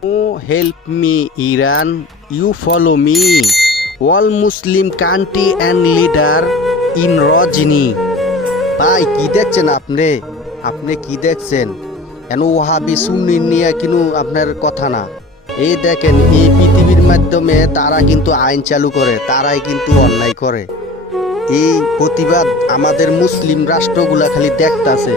Oh, help me, Iran. You follow me. All Muslim country and leader in Rajini. ভাই কি দেখছেন আপনি? আপনি কি দেখছেন? কেন ওহাবি সুন্নি নিয়ে কিন্তু আপনার কথা না। এই দেখেন এই পৃথিবীর মাধ্যমে তারা কিন্তু আইন চালু করে, তারাই কিন্তু অন্যায় করে। এই প্রতিবাদ আমাদের মুসলিম রাষ্ট্রগুলা খালি দেখতাছে,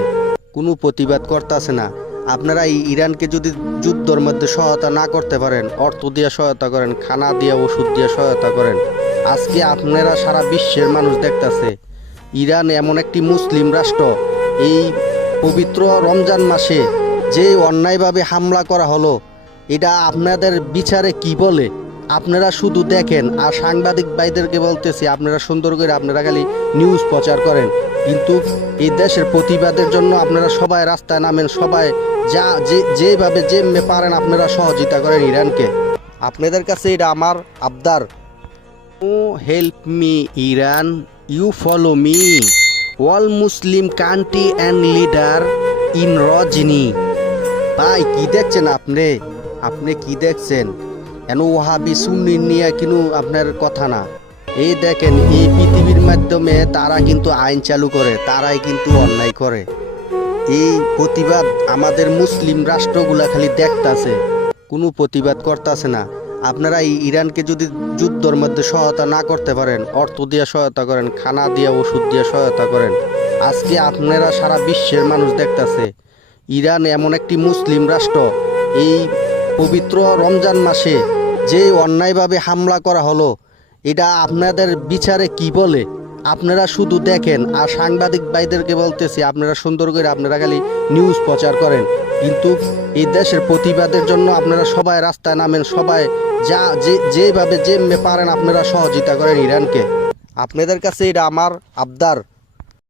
কোনো প্রতিবাদ করতেছে না। আপনারা এই ইরানকে যদি যুদ্ধের মধ্যে সহায়তা না করতে পারেন, অর্থ দিয়ে সহায়তা করেন, খানা দিয়ে ওষুধ দিয়ে সহায়তা করেন, আজকে আপনারা সারা বিশ্বের মানুষ দেখতাছে ইরান এমন একটি মুসলিম রাষ্ট্র। এই পবিত্র রমজান মাসে যে অন্যায়ভাবে হামলা করা হলো, এটা আপনাদের বিচারে কি বলে? আপনারা শুধু দেখেন আর সাংবাদিক ভাইদেরকে বলতেছি, আপনারা সুন্দর করে আপনারা খালি নিউজ প্রচার করেন, কিন্তু এই দেশের প্রতিবাদের জন্য আপনারা সবাই রাস্তায় নামেন, সবাই যেভাবে যেমনি পারেন আপনারা সহযোগিতা করেন ইরানকে। আপনাদের কাছে এটা আমার আবদার। ও help me Iran, you follow me. All Muslim country and leader in রজনী। ভাই কি দেখছেন আপনি? আপনি কি দেখছেন? কেন ওহাবি সুন্নি নিয়ে কিন্তু আপনার কথা না। এই দেখেন এই পৃথিবীর মাধ্যমে তারা কিন্তু আইন চালু করে, তারাই কিন্তু অন্যায় করে। এই প্রতিবাদ আমাদের মুসলিম রাষ্ট্রগুলা খালি দেখতাছে, কোনো প্রতিবাদ করতেছে না। আপনারা এই ইরানকে যদি যুদ্ধের মধ্যে সহায়তা না করতে পারেন, অর্থ দিয়ে সহায়তা করেন, খানা দিয়ে ওষুধ দিয়ে সহায়তা করেন, আজকে আপনারা সারা বিশ্বের মানুষ দেখতাছে ইরান এমন একটি মুসলিম রাষ্ট্র। এই পবিত্র রমজান মাসে যে অন্যায়ভাবে হামলা করা হলো, এটা আপনাদের বিচারে কি বলে? আপনারা শুধু দেখেন আর সাংবাদিক ভাইদেরকে বলতেছি, আপনারা সুন্দর করে আপনারা খালি নিউজ প্রচার করেন, কিন্তু এই দেশের প্রতিবাদের জন্য আপনারা সবাই রাস্তায় নামেন, সবাই যেভাবে যেমনি পারেন আপনারা সহযোগিতা করেন ইরানকে। আপনাদের কাছে এটা আমার আবদার।